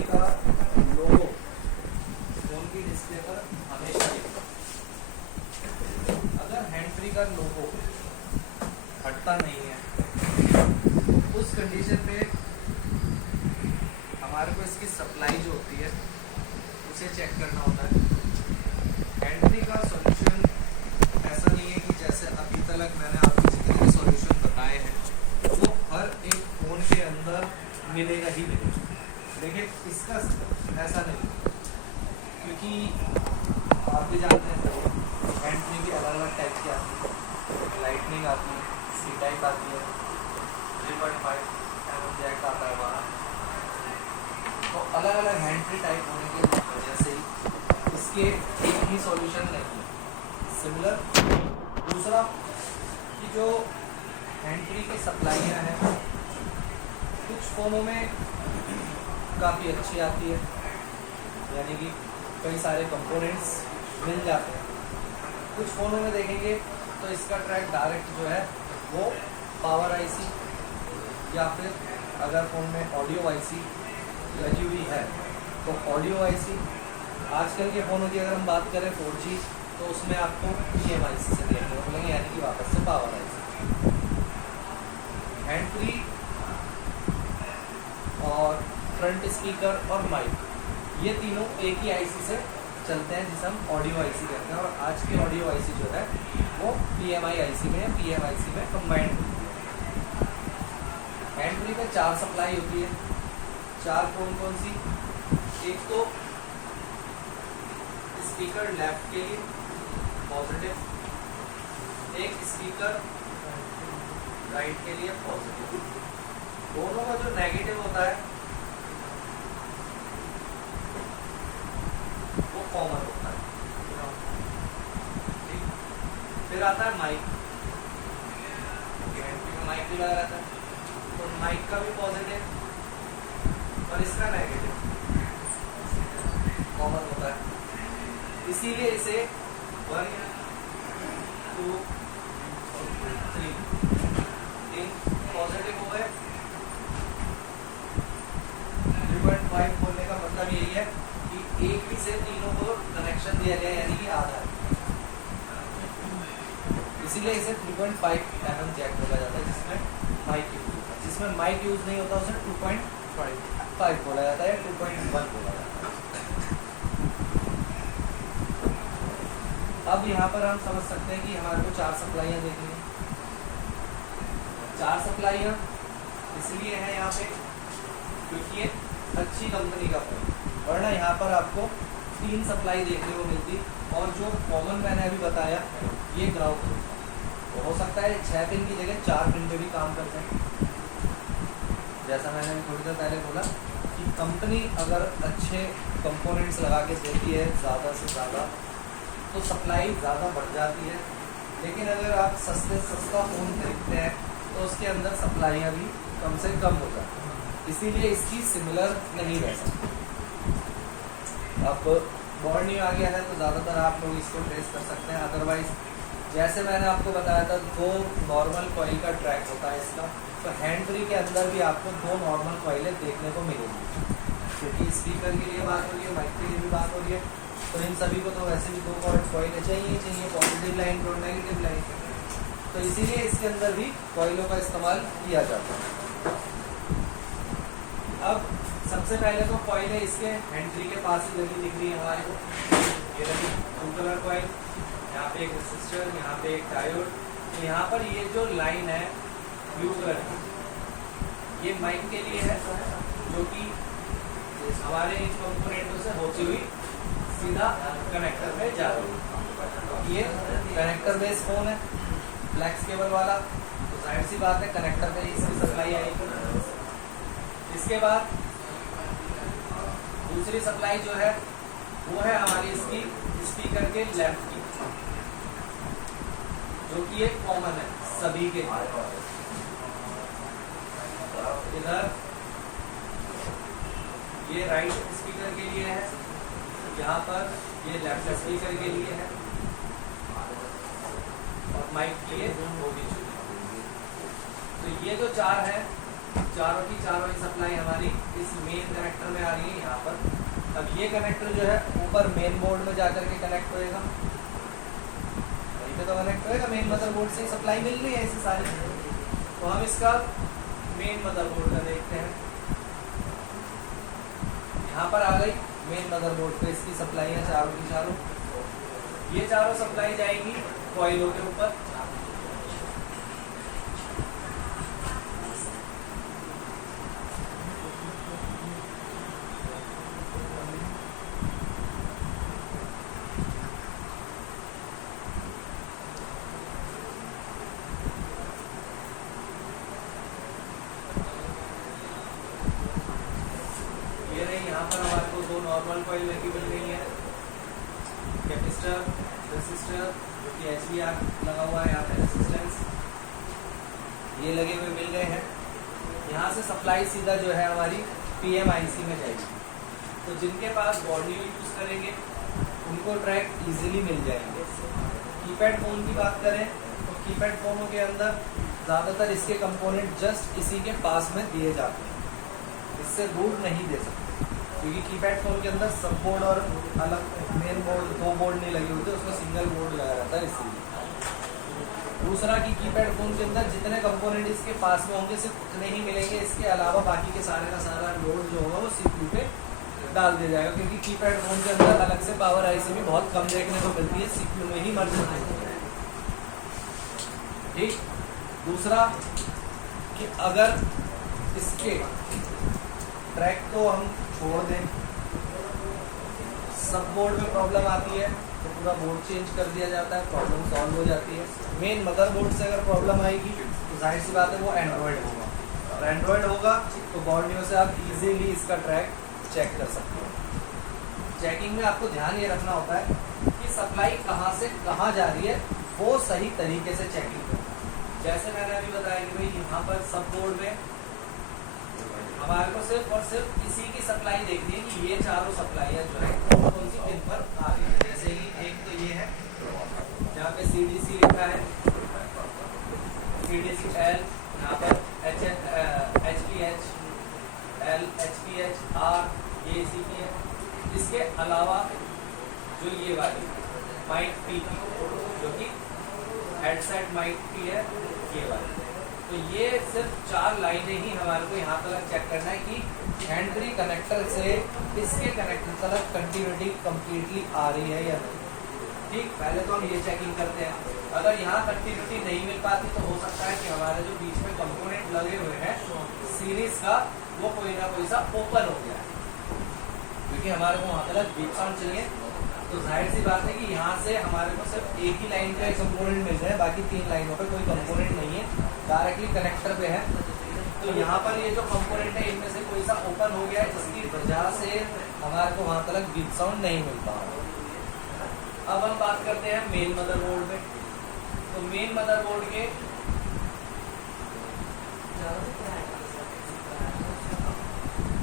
Tree का लोगो phone की display पर हमेशा दिखेगा। अगर हैंड ट्री का लोगो हटता नहीं है तो उस कंडीशन पे हमारे को इसकी सप्लाई जो होती है उसे चेक करना होता है। हैंड ट्री का सॉल्यूशन ऐसा नहीं है कि जैसे अभी तक मैंने आपको जितने सॉल्यूशन बताए हैं वो हर एक फ़ोन के अंदर मिलेगा ही मिलेगा, लेकिन इसका ऐसा नहीं, क्योंकि आप भी जानते हैं हैंड ट्री की अलग अलग टाइप की आती है। लाइटनिंग आती है, सी टाइप आती है, 3.5 mm जैक आता है हमारा। तो अलग अलग हैंड ट्री टाइप होने की वजह से ही इसके एक ही सॉल्यूशन नहीं है, सिमिलर। दूसरा कि जो हैंड ट्री की सप्लाइयाँ हैं कुछ फ़ोनों में काफ़ी अच्छी आती है, यानी कि कई सारे कंपोनेंट्स मिल जाते हैं। कुछ फ़ोनों में देखेंगे तो इसका ट्रैक डायरेक्ट जो है वो पावर आईसी या फिर अगर फ़ोन में ऑडियो आईसी लगी हुई है तो ऑडियो आईसी। आजकल के फ़ोनों की अगर हम बात करें 4G तो उसमें आपको PMIC से देखने को मिलेंगे, यानी कि वापस से पावर आईसी। हैंड फ्री और फ्रंट स्पीकर और माइक, ये तीनों एक ही आईसी से चलते हैं जिसे हम ऑडियो आईसी कहते हैं। और आज की ऑडियो आईसी जो है वो PMI आईसी में या PMIC में कंबाइंड होती है। हैंड फ्री में 4 सप्लाई होती है। 4 कौन सी? एक तो स्पीकर लेफ्ट के लिए पॉजिटिव, एक स्पीकर राइट के लिए पॉजिटिव। दोनों का जो नेगेटिव होता है वो कॉमन होता है। फिर आता है माइक, माइक भी लगा रहता है तो माइक का भी पॉजिटिव और इसका नेगेटिव कॉमन होता है, इसीलिए इसे 1, 2, 3 पॉजिटिव हो गए। 3.5 बोलने का मतलब यही है कि एक ही से तीनों को कनेक्शन दिया गया, यानी कि आधा है, इसीलिए इसे 3.5 mm जैक बोला जाता है जिसमें माइक यूज होता है। जिसमें माइक यूज नहीं होता उसे 2.5 बोला जाता है, 2.1 बोला जाता है। अब यहाँ पर हम समझ सकते हैं कि हमारे को 4 सप्लाइयाँ देखनी है। 4 सप्लाइयाँ इसलिए है यहाँ पे क्योंकि ये अच्छी कंपनी का फोन, वरना यहाँ पर आपको 3 सप्लाई देखने को मिलती और जो कॉमन मैंने अभी बताया ये ग्राउंड तो हो सकता है 6 पिन की जगह 4 पिन पे भी काम करते हैं। जैसा मैंने थोड़ी देर पहले बोला कि कंपनी अगर अच्छे कंपोनेंट्स लगा के देती है ज़्यादा से ज़्यादा तो सप्लाई ज़्यादा बढ़ जाती है, लेकिन अगर आप सस्ता फ़ोन खरीदते हैं तो उसके अंदर सप्लाइयाँ भी कम से कम हो जाती हैं, इसीलिए इसकी सिमिलर नहीं रह सकती। अब बोर्ड न्यू आ गया है तो ज़्यादातर आप लोग इसको ट्रेस कर सकते हैं। अदरवाइज जैसे मैंने आपको बताया था 2 नॉर्मल कॉइल का ट्रैक होता है इसका, तो हैंड फ्री के अंदर भी आपको 2 नॉर्मल कॉइलें देखने को मिलेंगी, क्योंकि स्पीकर के लिए बात हो रही है, माइक के लिए भी बात हो रही है, तो इन सभी को तो वैसे भी 2 कॉइलें चाहिए, पॉजिटिव लाइन और नेगेटिव लाइन, तो इसीलिए इसके अंदर भी कॉइलों का इस्तेमाल किया जाता है। अब सबसे पहले तो कॉइल है इसके हैंड ट्री के पास ही लगी दिख रही है हमारे को, ये लगी 2 कलर कॉइल, यहाँ पे एक रेसिस्टर, यहाँ पे एक डायोड। तो यहाँ पर ये जो लाइन है ब्लू कलर की, ये माइक के लिए है जो कि हमारे इन कंपोनेंटों से होती हुई सीधा कनेक्टर में जा रही है। ये कनेक्टर बेस फोन है, फ्लैक्स केबल वाला, तो जाहिर सी बात है कनेक्टर पे इसकी सप्लाई आएगी। इसके बाद दूसरी सप्लाई जो है वो है हमारी इसकी स्पीकर के लेफ्ट की, जो कि एक कॉमन है सभी के लिए। इधर ये राइट स्पीकर के लिए है, यहाँ पर ये लेफ्ट स्पीकर के लिए है और माइक के लिए वो भी। तो ये जो 4 है चारों की चारों ही सप्लाई हमारी इस मेन कनेक्टर में आ रही है यहाँ पर। अब ये कनेक्टर जो है ऊपर मेन बोर्ड में जाकर के कनेक्ट होएगा, वहीं पे तो कनेक्ट होएगा, मेन मदरबोर्ड से सप्लाई मिल रही है इसे सारी। तो हम इसका मेन मदरबोर्ड का देखते हैं। यहाँ पर आ गई मेन मदरबोर्ड पे इसकी सप्लाई है चारों की चारों। ये चारों सप्लाई जाएगी कॉइलों के ऊपर। यहाँ पर हमारे को दो नॉर्मल कॉइल लगी मिल गई है, कैपेसिटर, रेसिस्टर, जो कि HVR लगा हुआ है यहाँ पे, रेसिस्टेंस, ये लगे हुए मिल गए हैं। यहाँ से सप्लाई सीधा जो है हमारी PMIC में जाएगी। तो जिनके पास बॉडी यूज करेंगे उनको ट्रैक इजीली मिल जाएंगे। कीपैड फ़ोन की बात करें तो कीपैड फ़ोनों के अंदर ज़्यादातर इसके कंपोनेंट जस्ट इसी के पास में दिए जाते हैं, इससे दूर नहीं दे सकते, क्योंकि कीपैड फ़ोन के अंदर सब बोर्ड और अलग मेन बोर्ड दो बोर्ड नहीं लगे होते, उसमें सिंगल बोर्ड लगा रहता है इसलिए। दूसरा कि कीपैड फ़ोन के अंदर जितने कंपोनेंट इसके पास में होंगे सिर्फ उतने ही मिलेंगे, इसके अलावा बाकी के सारे का सारा लोड जो होगा वो CPU पे डाल दिया जाएगा, क्योंकि कीपैड फ़ोन के अंदर अलग से पावर IC भी बहुत कम देखने को मिलती है, CPU में ही मर्ज होती है। ठीक। दूसरा कि अगर इसके ट्रैक को हम छोड़ दें, सब बोर्ड में प्रॉब्लम आती है तो पूरा बोर्ड चेंज कर दिया जाता है, प्रॉब्लम सॉल्व हो जाती है। मेन मदरबोर्ड से अगर प्रॉब्लम आएगी तो जाहिर सी बात है वो एंड्रॉयड होगा, और एंड्रॉयड होगा तो बॉर्डियो से आप इजीली इसका ट्रैक चेक कर सकते हो। चेकिंग में आपको ध्यान ये रखना होता है कि सप्लाई कहाँ से कहाँ जा रही है, वो सही तरीके से चेकिंग करो। जैसे मैंने अभी बताया कि भाई यहाँ पर सब बोर्ड में हमारे को सिर्फ और सिर्फ इसी की सप्लाई देखनी है कि ये चारों सप्लाईयाँ जो है कौन सी पिन पर आ रही है। जैसे कि एक तो ये है जहाँ पे CDC लिखा है, CDC L, यहाँ पर HPH L, HPH R, ये CP है। इसके अलावा जो ये वाली माइक P जो कि हेडसेट माइक P है, ये वाली, तो ये सिर्फ 4 लाइनें ही हमारे को यहाँ तक चेक करना है कि हैंड-फ्री कनेक्टर से इसके कनेक्टर तक कंटिन्यूटी कम्प्लीटली आ रही है या नहीं। ठीक, पहले तो हम ये चेकिंग करते हैं। अगर यहाँ कंटिन्यूटी नहीं मिल पाती तो हो सकता है कि हमारे जो बीच में कंपोनेंट लगे हुए हैं सीरीज का, वो कोई ना कोई सा ओपन हो गया है, क्योंकि हमारे को वहाँ तक बीट साउंड चाहिए। तो जाहिर सी बात है कि यहाँ से हमारे को सिर्फ एक ही लाइन का कंपोनेंट मिल रहा है, बाकी 3 लाइनों पे कोई कंपोनेंट नहीं है, डायरेक्टली कनेक्टर पे है। तो यहाँ पर ये जो कंपोनेंट है इनमें से कोई सा ओपन हो गया है, जिसकी वजह से हमारे को वहाँ तक बीट साउंड नहीं मिल पा रहा। अब हम बात करते हैं मेन मदरबोर्ड में। तो मेन मदरबोर्ड के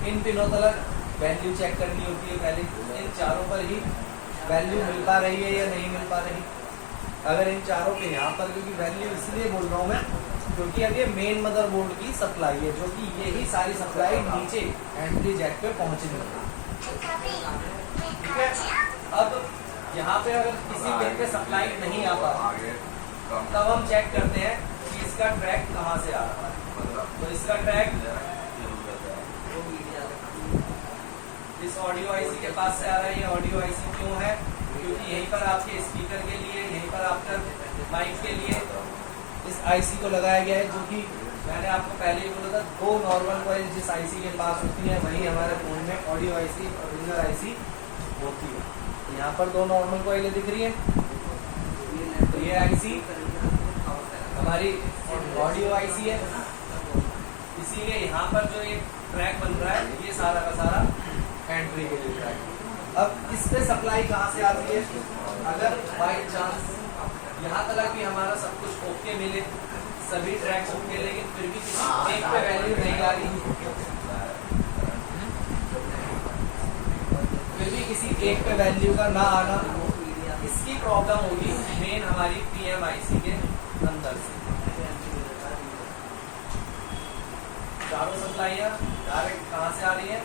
इन पिनों तक वैल्यू चेक करनी होती है पहले, इन चारों पर ही वैल्यू मिल पा रही है या नहीं मिल पा रही। अगर इन चारों के यहाँ पर, क्योंकि वैल्यू इसलिए बोल रहा हूँ मैं क्योंकि अब ये मेन मदरबोर्ड की सप्लाई है, जो कि यही सारी सप्लाई नीचे एंट्री जैक पे पहुँचनी है। ठीक है। अब यहाँ पे अगर किसी पिन पे सप्लाई नहीं आ पा तब हम चेक करते हैं कि इसका ट्रैक कहाँ से आ रहा है। तो इसका ट्रैक इस ऑडियो IC के पास से आ रहा है। ये ऑडियो IC क्यों है? क्योंकि यहीं पर आपके स्पीकर के लिए, यहीं पर आपका माइक के लिए इस IC को लगाया गया है, जो कि मैंने आपको पहले ही बोला था 2 नॉर्मल कॉइल जिस IC के पास होती है वही हमारे फोन में ऑडियो IC ओरिजिनल IC होती है। यहाँ पर 2 नॉर्मल कॉइलें दिख रही है, तो ये IC हमारी ऑडियो IC है, इसीलिए यहाँ पर जो ये ट्रैक बन रहा है ये सारा का सारा एंट्री के लिए ट्रैक। अब इस पे सप्लाई कहाँ से आती है? अगर बाई चांस यहाँ तक भी हमारा सब कुछ ओके मिले, सभी ट्रैक्स ओके, लेकिन फिर भी किसी एक पे वैल्यू नहीं आ रही, फिर भी किसी एक पे वैल्यू का ना आना, इसकी प्रॉब्लम होगी मेन हमारी PMIC के अंदर से। सप्लाई है डायरेक्ट कहाँ से आ रही है,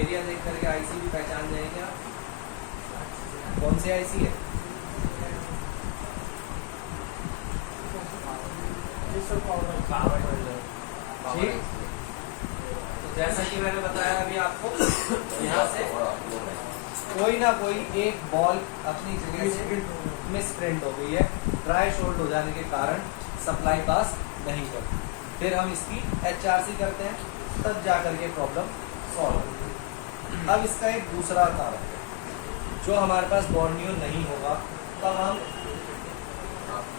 एरिया देख करके आईसी भी पहचान जाएंगे आप, कौन सी आईसी है, ठीक। तो जैसा कि मैंने बताया अभी आपको, यहाँ से कोई ना कोई एक बॉल अपनी जगह से मिसप्रिंट हो गई है, ड्राई शोल्ड हो जाने के कारण सप्लाई पास नहीं करती, फिर हम इसकी HRC करते हैं, तब जा करके प्रॉब्लम सॉल्व होगी। अब इसका एक दूसरा कारण है, जो हमारे पास बॉर्नियो नहीं होगा तब हम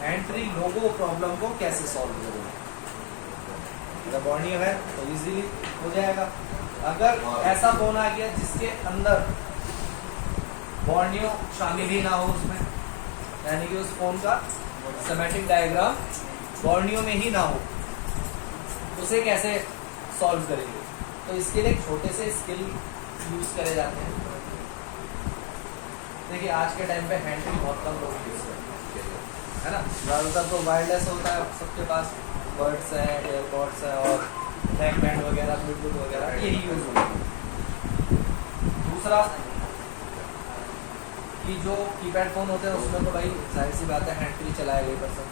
एंट्री लोगो प्रॉब्लम को कैसे सॉल्व करेंगे। अगर बॉर्नियो है तो इजीली हो जाएगा। अगर ऐसा फोन आ गया जिसके अंदर बॉर्नियो शामिल ही ना हो उसमें, यानी कि उस फोन का सेमेटिक डायग्राम बॉर्नियो में ही ना हो, उसे कैसे सॉल्व करेंगे। तो इसके लिए छोटे से स्किल यूज करे जाते हैं। देखिए आज के टाइम पे हैंड फ्री बहुत कम लोग यूज करते हैं, है ना, ज़्यादातर तो वायरलेस होता है सबके पास, बर्ड्स है, एयरपॉड्स है और नेक बैंड वगैरह, ब्लूटूथ वगैरह यही यूज होता है। दूसरा कि जो कीपैड फोन होते हैं उसमें तो भाई जाहिर सी बात है हैंड फ्री चलाएगा ही पर्सन।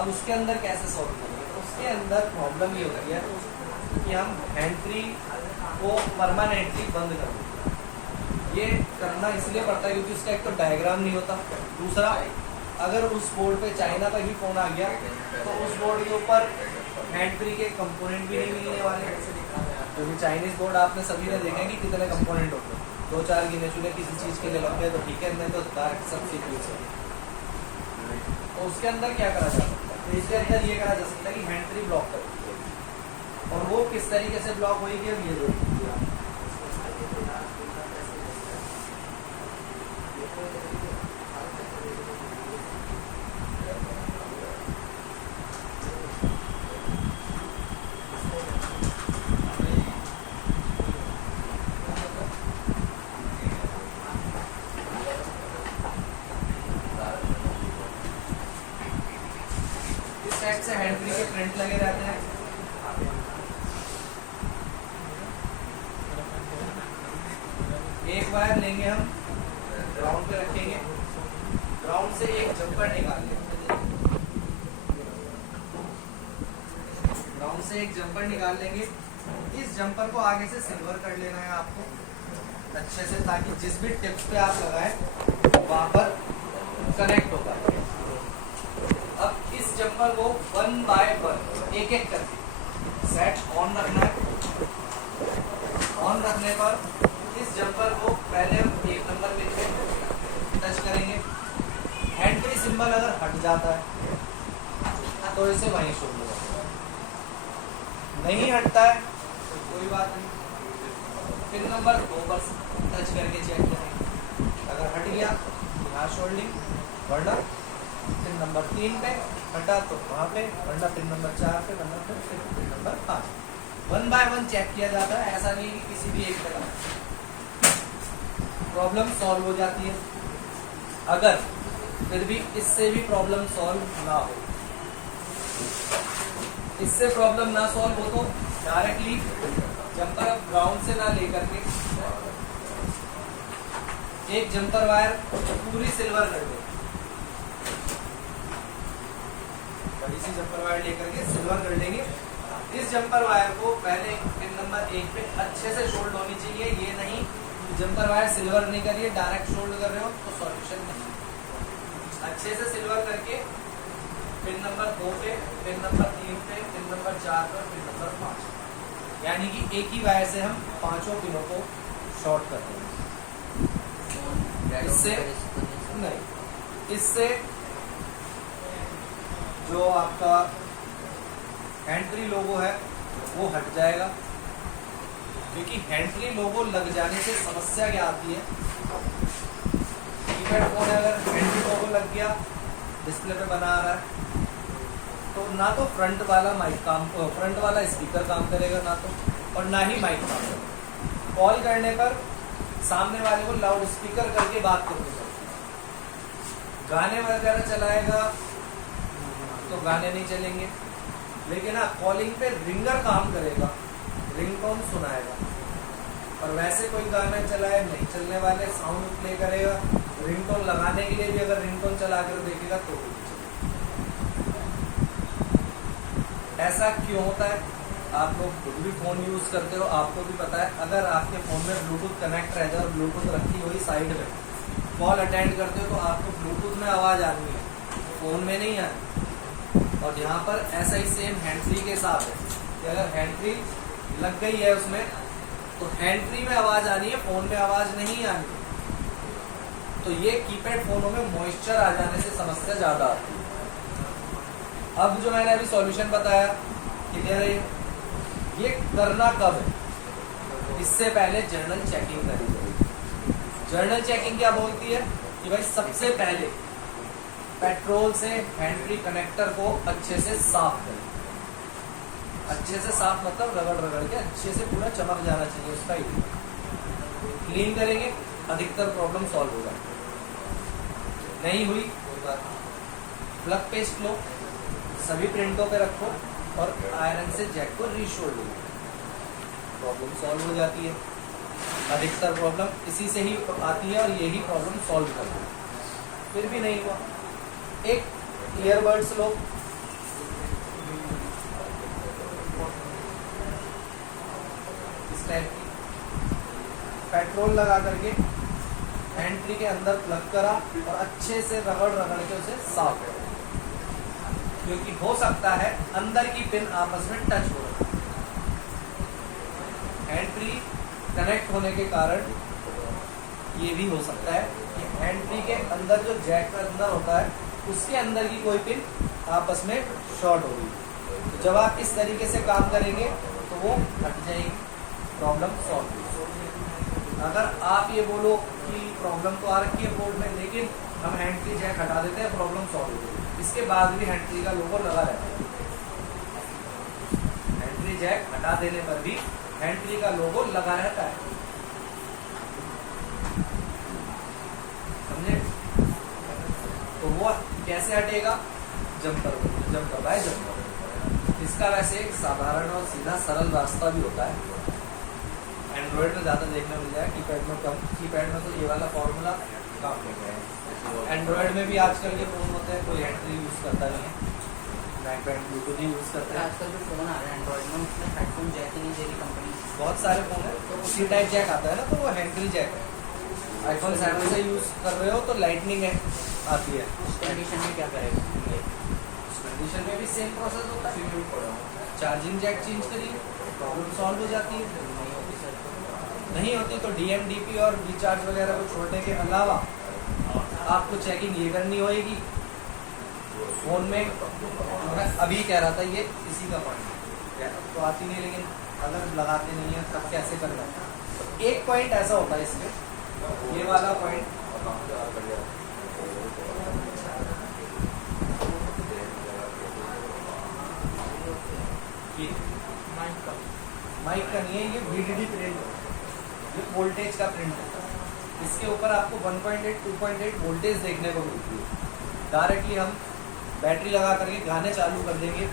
अब उसके अंदर कैसे सॉल्व करेंगे, तो उसके अंदर प्रॉब्लम ये होती है कि हम हैंड फ्री को परमानेंटली बंद कर देते हैं। ये करना इसलिए पड़ता है क्योंकि उसका एक तो डायग्राम नहीं होता, दूसरा अगर उस बोर्ड पे चाइना का ही फोन आ गया तो उस बोर्ड के ऊपर हैंड फ्री के कंपोनेंट भी नहीं मिलने वाले, क्योंकि चाइनीज बोर्ड आपने सभी ने देखे कि कितने कंपोनेंट होते हैं, 2-4 गिने चुने किसी चीज़ के लिए लग गए तो ठीक है, नहीं तो डायरेक्ट सब सीपीयू से। तो उसके अंदर क्या करा जा सकता है, तो इसके अंदर ये करा जा सकता है कि हैंड फ्री ब्लॉक कर दीजिए, और वो किस तरीके से ब्लॉक होगी अब ये देख लीजिए आप। से हैंड फ्री के प्रिंट लगे रहते हैं, एक वायर लेंगे हम, ग्राउंड पे रखेंगे, ग्राउंड से एक जम्पर निकाल लेंगे, ग्राउंड से एक जम्पर निकाल लेंगे। इस जम्पर को आगे से सिल्वर कर लेना है आपको अच्छे से, ताकि जिस भी टिप्स पे आप लगाएं वहां पर कनेक्ट होगा। अब इस जम्पर को 1 बाय 1 एक एक करके सेट ऑन रखना है। ऑन रखने पर इस जम्पर को पहले हम 1 नंबर पिन पे टच करेंगे। हैंड फ्री सिंबल अगर हट जाता है तो इसे वहीं छोड़ दो, नहीं हटता है तो कोई बात नहीं, पिन नंबर 2 पर टच करके चेक करेंगे, अगर हट गया यहाँ शोल्डिंग, वरना पिन नंबर 3 पे हटा तो वहाँ पे, वरना पिन नंबर 4 पे, वरना फिर पिन नंबर 5। 1 बाय 1 चेक किया जाता है, ऐसा नहीं कि किसी भी एक पे लगा, प्रॉब्लम सॉल्व हो जाती है। अगर फिर भी इससे भी प्रॉब्लम सॉल्व ना हो, इससे प्रॉब्लम ना सॉल्व हो तो डायरेक्टली जम्पर अब ग्राउंड से ना लेकर के एक जम्पर वायर पूरी सिल्वर कर दो, बड़ी सी जम्पर वायर लेकर के सिल्वर कर लेंगे। इस जम्पर वायर को पहले पिन नंबर 1 पे अच्छे से शोल्ड होनी चाहिए, ये नहीं जम्पर वायर सिल्वर नहीं करिए डायरेक्ट शोल्ड कर रहे हो तो सॉल्यूशन नहीं। अच्छे से सिल्वर करके पिन नंबर 2 पे, पिन नंबर 3 पे, पिन नंबर 4 पे, पिन नंबर 5, यानी कि एक ही वायर से हम 5 पिनों को शॉर्ट करते हैं। इससे नहीं, इससे जो आपका हैंड फ्री लोगो है वो हट जाएगा, क्योंकि हैंड फ्री लोगो लग जाने से समस्या क्या आती है, कीपैड फोन अगर हैंड फ्री लोगो लग गया डिस्प्ले पे बना आ रहा है तो ना तो फ्रंट वाला फ्रंट वाला स्पीकर काम करेगा, ना तो, और ना ही माइक काम करेगा। कॉल करने पर सामने वाले को लाउड स्पीकर करके बात करनी पड़ती है, गाने वगैरह चलाएगा, तो गाने नहीं चलेंगे। लेकिन हाँ, कॉलिंग पे रिंगर काम करेगा, रिंगटोन सुनाएगा। और वैसे कोई गाना चलाए नहीं चलने वाले, साउंड प्ले करेगा, रिंगटोन लगाने के लिए भी अगर रिंगटोन चला कर देखेगा तो भी चलेगा। ऐसा क्यों होता है? आप लोग खुद भी फ़ोन यूज़ करते हो, आपको भी पता है। अगर आपके फ़ोन में ब्लूटूथ कनेक्ट रहता है और ब्लूटूथ रखी हुई साइड में, कॉल अटेंड करते हो तो आपको ब्लूटूथ में आवाज़ आनी है, फ़ोन में नहीं आनी। और यहाँ पर ऐसा ही सेम हैंड फ्री के साथ है कि अगर हैंड फ्री लग गई है उसमें तो हैंड फ्री में आवाज़ आनी है, फ़ोन में आवाज़ नहीं आनी। तो ये कीपैड फ़ोनों में मॉइस्चर आ जाने से समस्या ज़्यादा आती है। अब जो मैंने अभी सॉल्यूशन बताया, क्लियर है? ये करना कब है? इससे पहले जर्नल चेकिंग करी जाएगी। जर्नल चेकिंग क्या बोलती है कि भाई सबसे पहले पेट्रोल से हैंड फ्री कनेक्टर को अच्छे से साफ करें। अच्छे से साफ मतलब रगड़ रगड़ के अच्छे से पूरा चमक जाना चाहिए उसका ही। क्लीन करेंगे, अधिकतर प्रॉब्लम सॉल्व हो जाएगी। नहीं हुई प्लग पेस्ट लो, सभी प्रिंटों पे रखो और आयरन से जैक को रीशोल्ड करो, प्रॉब्लम सॉल्व हो जाती है। अधिकतर प्रॉब्लम इसी से ही आती है और यही प्रॉब्लम सॉल्व करती है। फिर भी नहीं हुआ, एक ईयरबड्स लो, इस टाइप की, पेट्रोल लगा करके हैंड फ्री के अंदर प्लग करा और अच्छे से रगड़ रगड़ के उसे साफ करो, क्योंकि हो सकता है अंदर की पिन आपस में टच हो रही है। हैंड फ्री कनेक्ट होने के कारण ये भी हो सकता है कि हैंड फ्री के अंदर जो जैक का अंदर होता है उसके अंदर की कोई पिन आपस में शॉर्ट हो गई। तो जब आप इस तरीके से काम करेंगे तो वो हट जाएगी, प्रॉब्लम सॉल्व होगी। अगर आप ये बोलो कि प्रॉब्लम तो आ रखी है बोर्ड में, लेकिन हम हैंड फ्री जैक हटा देते हैं, प्रॉब्लम सॉल्व हो गई, इसके बाद भी हैंड फ्री का लोगो लगा रहता है। हैंड फ्री जैक हटा देने पर भी हैंड फ्री का लोगो लगा रहता है, समझे? तो वो कैसे हटेगा? जंप दबाए जंप। इसका वैसे एक साधारण और सीधा सरल रास्ता भी होता है। एंड्रॉयड में ज़्यादा देखने मिल जाए, कीपैड में कम। कीपैड में तो ये वाला फॉर्मूला काम ले गया है। एंड्रॉयड में भी आजकल के फ़ोन होते हैं, कोई हैंड फ्री यूज़ करता नहीं है, बैकबैंड ब्लूटूथ ही यूज़ करते हैं। आजकल जो फ़ोन आ रहे हैं एंड्रॉयड में उसमें हेडफोन जैक ही नहीं दे रही कंपनी। बहुत सारे फ़ोन है तो उसी टाइप जैक आता है ना, तो वो हैंड फ्री जैक है। आईफोन 7 से यूज़ कर रहे हो तो लाइटनिंग है आती है। उस कंडीशन में क्या करेगा? उस कंडीशन में भी सेम प्रोसेस होता है, चार्जिंग जैक चेंज करिए, प्रॉब्लम सॉल्व हो जाती है। नहीं होती तो DMDP और रिचार्ज वगैरह को छोड़ने के अलावा आपको चेकिंग ये करनी होगी फ़ोन में। मैं अभी कह रहा था ये इसी का पॉइंट तो आती नहीं, लेकिन अगर लगाते नहीं है तब कैसे करना है? तो एक पॉइंट ऐसा होता है इसमें, ये वाला पॉइंट माइक का नहीं है, ये VDD प्रिंट है, ये वोल्टेज का प्रिंट है। इसके ऊपर आपको 1.8 2.8 वोल्टेज देखने को मिलती है। डायरेक्टली हम बैटरी लगा करके गाने चालू कर देंगे,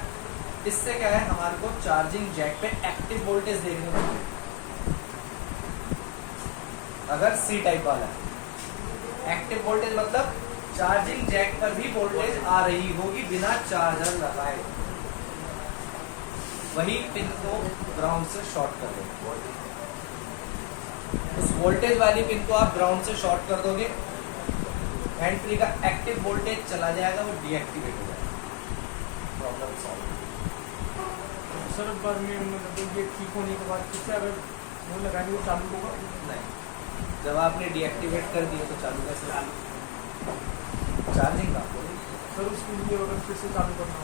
इससे क्या है हमारे को चार्जिंग जैक पे एक्टिव वोल्टेज देखने को मिलेगी। अगर C टाइप वाला है, एक्टिव वोल्टेज मतलब चार्जिंग जैक पर भी वोल्टेज आ रही होगी बिना चार्जर लगाए। वही पिन को ग्राउंड से शॉर्ट कर देंगे, उस वोल्टेज वाली पिन को आप ग्राउंड से शॉर्ट कर दोगे, हैंड फ्री का एक्टिव वोल्टेज चला जाएगा, वो डीएक्टिवेट हो जाएगा, प्रॉब्लम सॉल्व। सर एक बार में मतलब ये ठीक होने के बाद फिर से अगर फोन लगाएंगे तो चालू होगा? नहीं, जब आपने डीएक्टिवेट कर दिया तो चालू कैसे? चार्जिंग का सर उसके लिए अगर फिर से चालू करना